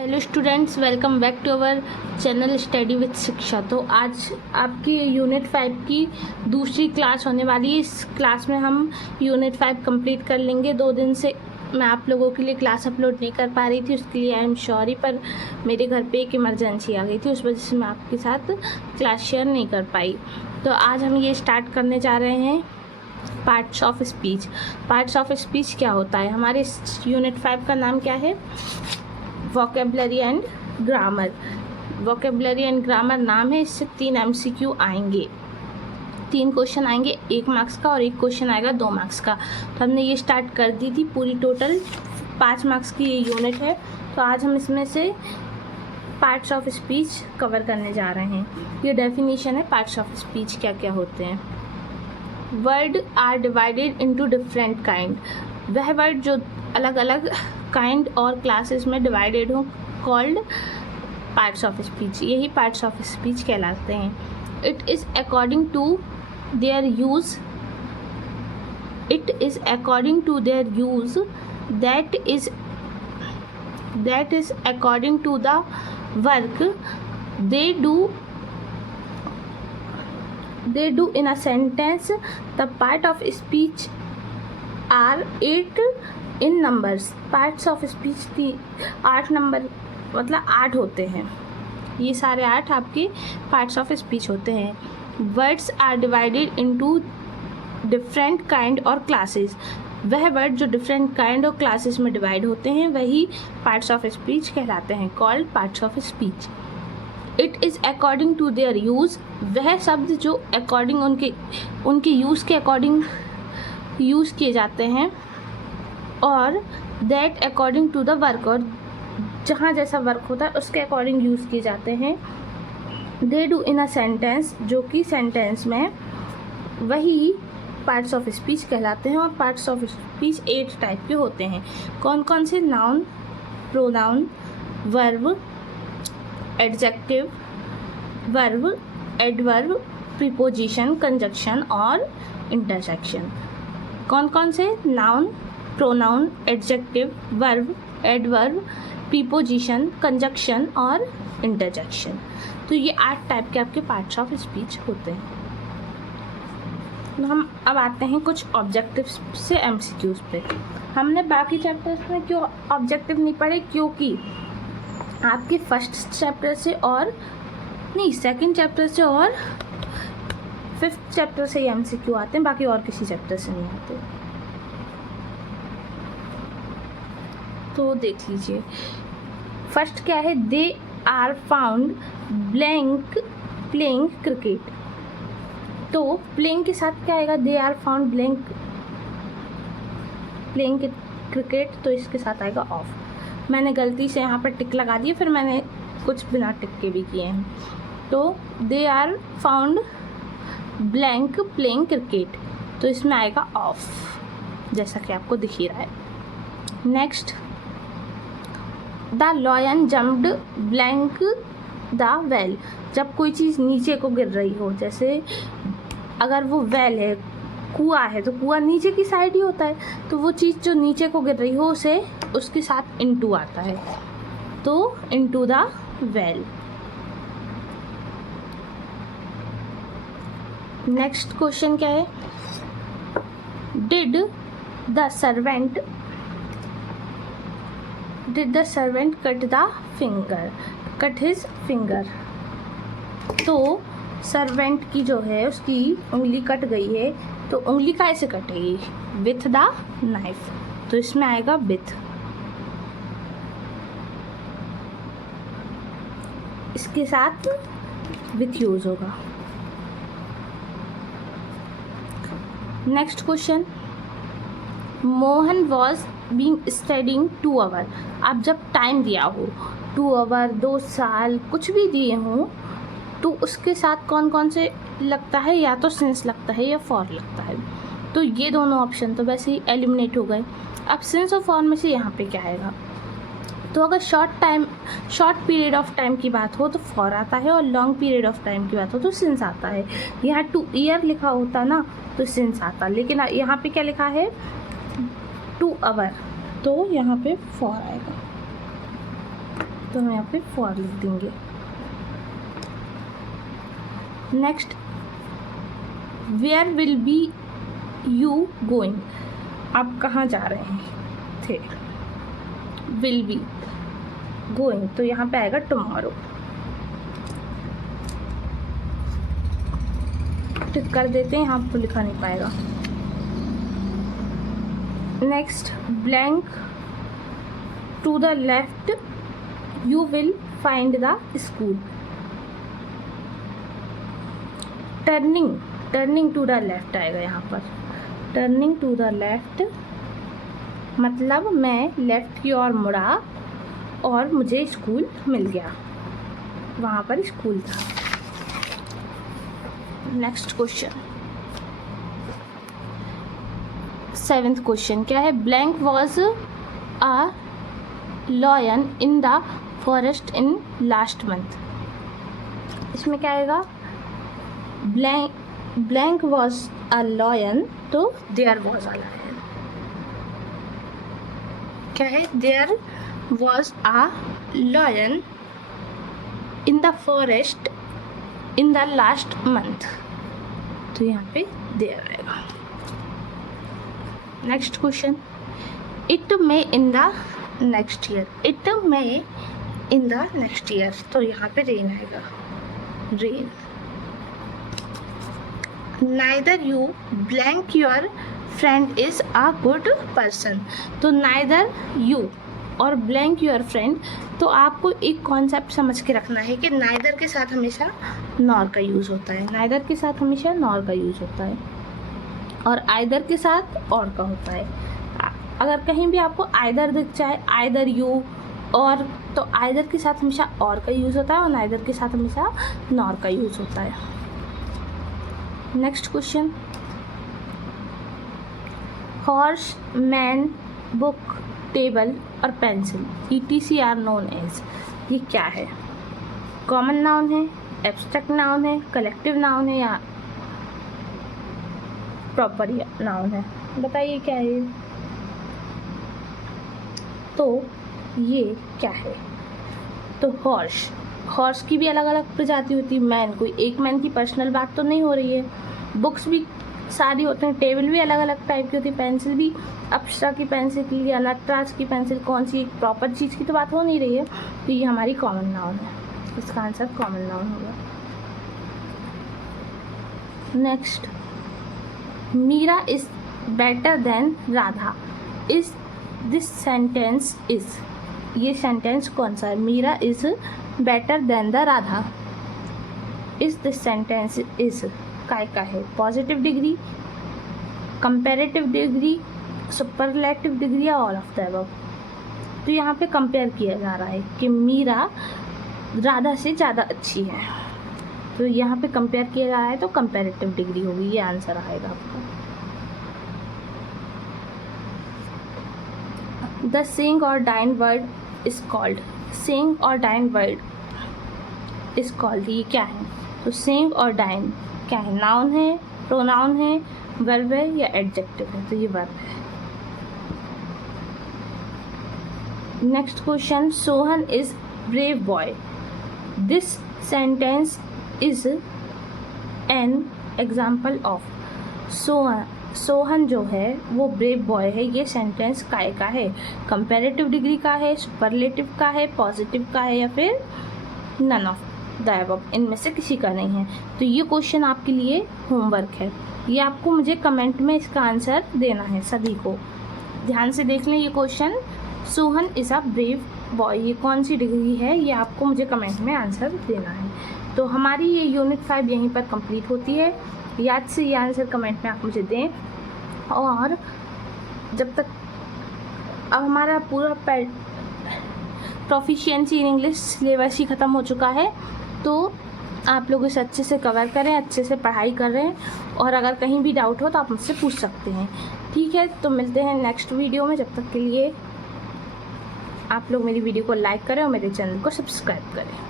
Hello students, welcome back to our channel study with Shiksha. तो आज आपकी यूनिट 5 की दूसरी क्लास होने वाली है। इस क्लास में हम यूनिट 5 कंप्लीट कर लेंगे। 2 दिन से मैं आप लोगों के लिए क्लास अपलोड नहीं कर पा रही थी, उसके लिए आई एम सॉरी, पर मेरे घर पे एक इमरजेंसी आ गई थी, उस वजह से मैं आपके साथ क्लास शेयर नहीं कर पाई। तो आज हम ये स्टार्ट करने जा रहे हैं parts of speech. Parts of speech क्या होता है? हमारे यूनिट 5 का नाम क्या है? Vocabulary and grammar. Vocabulary and grammar नाम है। इससे 3 MCQ आएंगे, 3 क्वेश्चन आएंगे, 1 मार्क्स का, और 1 क्वेश्चन आएगा 2 मार्क्स का। तो हमने ये स्टार्ट कर दी थी। पूरी टोटल 5 मार्क्स की ये यूनिट है। तो आज हम इसमें से पार्ट्स ऑफ स्पीच कवर करने जा रहे हैं। ये डेफिनेशन है पार्ट्स ऑफ स्पीच क्या क्या होते हैं। Word are divided into different kind. वह वर्ड जो अलग अलग काइंड और क्लासेस में डिवाइडेड हो, कॉल्ड पार्ट्स ऑफ स्पीच। यही पार्ट्स ऑफ स्पीच कहलाते हैं। It is according to their use, it is according to their use, that is according to the work they do in a sentence. The part of speech are 8 in numbers. parts of speech 8 number, मतलब 8 होते हैं। ये सारे 8 आपके parts of speech होते हैं। words are divided into different kind और classes। वह वर्ड जो डिफरेंट काइंड और क्लासेस में डिवाइड होते हैं वही पार्ट्स ऑफ स्पीच कहलाते हैं, called parts of speech. It is according to their use. वह शब्द जो अकॉर्डिंग उनके यूज़ के अकॉर्डिंग यूज़ किए जाते हैं, और that according to the work, और जहाँ जैसा वर्क होता है उसके अकॉर्डिंग यूज़ किए जाते हैं। They do in a sentence, जो कि सेंटेंस में, वही पार्ट्स ऑफ स्पीच कहलाते हैं। और पार्ट्स ऑफ स्पीच 8 टाइप के होते हैं। कौन कौन से? Noun, pronoun, verb, adjective, verb, adverb, preposition, conjunction और इंटरजेक्शन। कौन कौन से? Noun, pronoun, adjective, verb, adverb, preposition, conjunction और इंटरजेक्शन। तो ये 8 टाइप के आपके पार्ट्स ऑफ स्पीच होते हैं। तो हम अब आते हैं कुछ ऑब्जेक्टिव्स से MCQs पे। हमने बाकी चैप्टर्स में क्यों ऑब्जेक्टिव नहीं पढ़े? क्योंकि आपके फर्स्ट चैप्टर से, और नहीं, सेकंड चैप्टर से और 5th चैप्टर से ये MCQ आते हैं, बाकी और किसी चैप्टर से नहीं आते। तो देख लीजिए, फर्स्ट क्या है? They are found blank playing cricket. तो प्लेइंग के साथ क्या आएगा? They are found blank playing cricket, तो इसके साथ आएगा ऑफ। मैंने गलती से यहाँ पर टिक लगा दिए, फिर मैंने कुछ बिना टिक के भी किए हैं। तो they are found blank playing cricket, तो इसमें आएगा ऑफ, जैसा कि आपको दिख ही रहा है। Next, the lion jumped blank the well. जब कोई चीज़ नीचे को गिर रही हो, जैसे अगर वो वेल है, कुआं है, तो कुआं नीचे की साइड ही होता है, तो वो चीज़ जो नीचे को गिर रही हो उसे उसके साथ इनटू आता है, तो into the well. Next question क्या है? Did the servant cut his finger. तो सर्वेंट की जो है उसकी उंगली कट गई है, तो उंगली कैसे कटेगी? विथ द नाइफ, तो इसमें आएगा विथ। इसके साथ विथ यूज होगा। Next question, Mohan was being studying 2 hour. अब जब टाइम दिया हो 2 आवर, 2 साल, कुछ भी दिए हों, तो उसके साथ कौन कौन से लगता है? या तो सिंस लगता है या फॉर लगता है। तो ये दोनों ऑप्शन तो वैसे ही एलिमिनेट हो गए। अब सिंस और फॉर में से यहाँ पे क्या आएगा? तो अगर शॉर्ट पीरियड ऑफ टाइम की बात हो तो फॉर आता है, और लॉन्ग पीरियड ऑफ टाइम की बात हो तो सिंस आता है। यहाँ 2 ईयर लिखा होता ना तो सिंस आता, लेकिन यहाँ पे क्या लिखा है? 2 आवर, तो यहाँ पे फॉर आएगा। तो हम यहाँ पे फॉर लिख देंगे। Next, where will be you going, आप कहाँ जा रहे थे। विल बी, गोइंग, तो यहाँ पे आएगा टुमारो। टिक कर देते हैं, यहाँ पे लिखा नहीं पाएगा। Next, blank to the left you will find the school. Turning to the left आएगा यहाँ पर। टर्निंग टू द लेफ्ट मतलब मैं लेफ्ट की ओर मुड़ा और मुझे स्कूल मिल गया, वहाँ पर स्कूल था। नेक्स्ट क्वेश्चन, 7th क्वेश्चन क्या है। Blank was a lion in the forest in last month. इसमें क्या आएगा, ब्लैंक वॉज अ लॉयन, तो देयर वॉज अ लॉयन। क्या है, there was a lion in the forest in the last month, तो यहाँ पे देयर आएगा। Next question, it may in the next year. It may in the next year, तो यहाँ पे रेन आएगा, rain. Neither you blank your friend is a good person, तो neither you और ब्लैंक योर फ्रेंड, तो आपको एक कॉन्सेप्ट समझ के रखना है कि नाइदर के साथ हमेशा नॉर का यूज़ होता है, नाइदर के साथ हमेशा नॉर का यूज़ होता है, और आइदर के साथ और का होता है। अगर कहीं भी आपको आइदर दिख जाए, आइदर यू और, तो आइदर के साथ हमेशा और का यूज़ होता है और नाइदर के साथ हमेशा नॉर का यूज़ होता है। Next question, horse, man, book, table और pencil ETC are known as, ये क्या है। कॉमन नाउन है, एब्स्ट्रैक्ट नाउन है, कलेक्टिव नाउन है या प्रॉपर नाउन है, बताइए क्या है ये। तो ये क्या है, तो हॉर्स की भी अलग अलग प्रजाति होती है। मैन, कोई एक मैन की पर्सनल बात तो नहीं हो रही है। बुक्स भी सारी होते हैं, टेबल भी अलग अलग टाइप की होती है, पेंसिल भी अप्सरा की पेंसिल या नटराज की पेंसिल, कौन सी प्रॉपर चीज़ की तो बात हो नहीं रही है, तो ये हमारी कॉमन नाउन है, इसका आंसर कॉमन नाउन होगा। Next, Meera is better than Radha, is this sentence is, ये सेंटेंस कौन सा है। Meera is better than the Radha, is this sentence is काय का है, positive degree, comparative degree, superlative degree या ऑल ऑफ द अबव। तो यहाँ पे कंपेयर किया जा रहा है कि मीरा राधा से ज़्यादा अच्छी है, तो यहाँ पे कंपेयर किया जा रहा है, तो कंपैरेटिव डिग्री होगी, ये आंसर आएगा आपका। द सेइंग और dine word is called, saying और डाइन वर्ड इज कॉल्ड, ये क्या है। तो सेइंग और डाइन क्या है, नाउन है, प्रोनाउन है, वर्ब है या एडजेक्टिव है, तो ये वर्ब है। Next question, Sohan is brave boy, this sentence is an example of. Sohan जो है वो ब्रेव बॉय है, ये सेंटेंस काय का है, कंपैरेटिव डिग्री का है, सुपरलेटिव का है, पॉजिटिव का है या फिर नन ऑफ द अबव, इनमें से किसी का नहीं है। तो ये क्वेश्चन आपके लिए होमवर्क है, ये आपको मुझे कमेंट में इसका आंसर देना है। सभी को ध्यान से देख लें ये question, Sohan is a brave boy, ये कौन सी डिग्री है, ये आपको मुझे कमेंट में आंसर देना है। तो हमारी ये यूनिट 5 यहीं पर कंप्लीट होती है। याद से ये आंसर कमेंट में आप मुझे दें, और जब तक अब हमारा पूरा प्रोफिशिएंसी इन इंग्लिश सिलेबस ही ख़त्म हो चुका है, तो आप लोग इसे अच्छे से कवर करें, अच्छे से पढ़ाई कर रहे हैं, और अगर कहीं भी डाउट हो तो आप मुझसे पूछ सकते हैं। ठीक है, तो मिलते हैं नेक्स्ट वीडियो में। जब तक के लिए आप लोग मेरी वीडियो को लाइक करें और मेरे चैनल को सब्सक्राइब करें।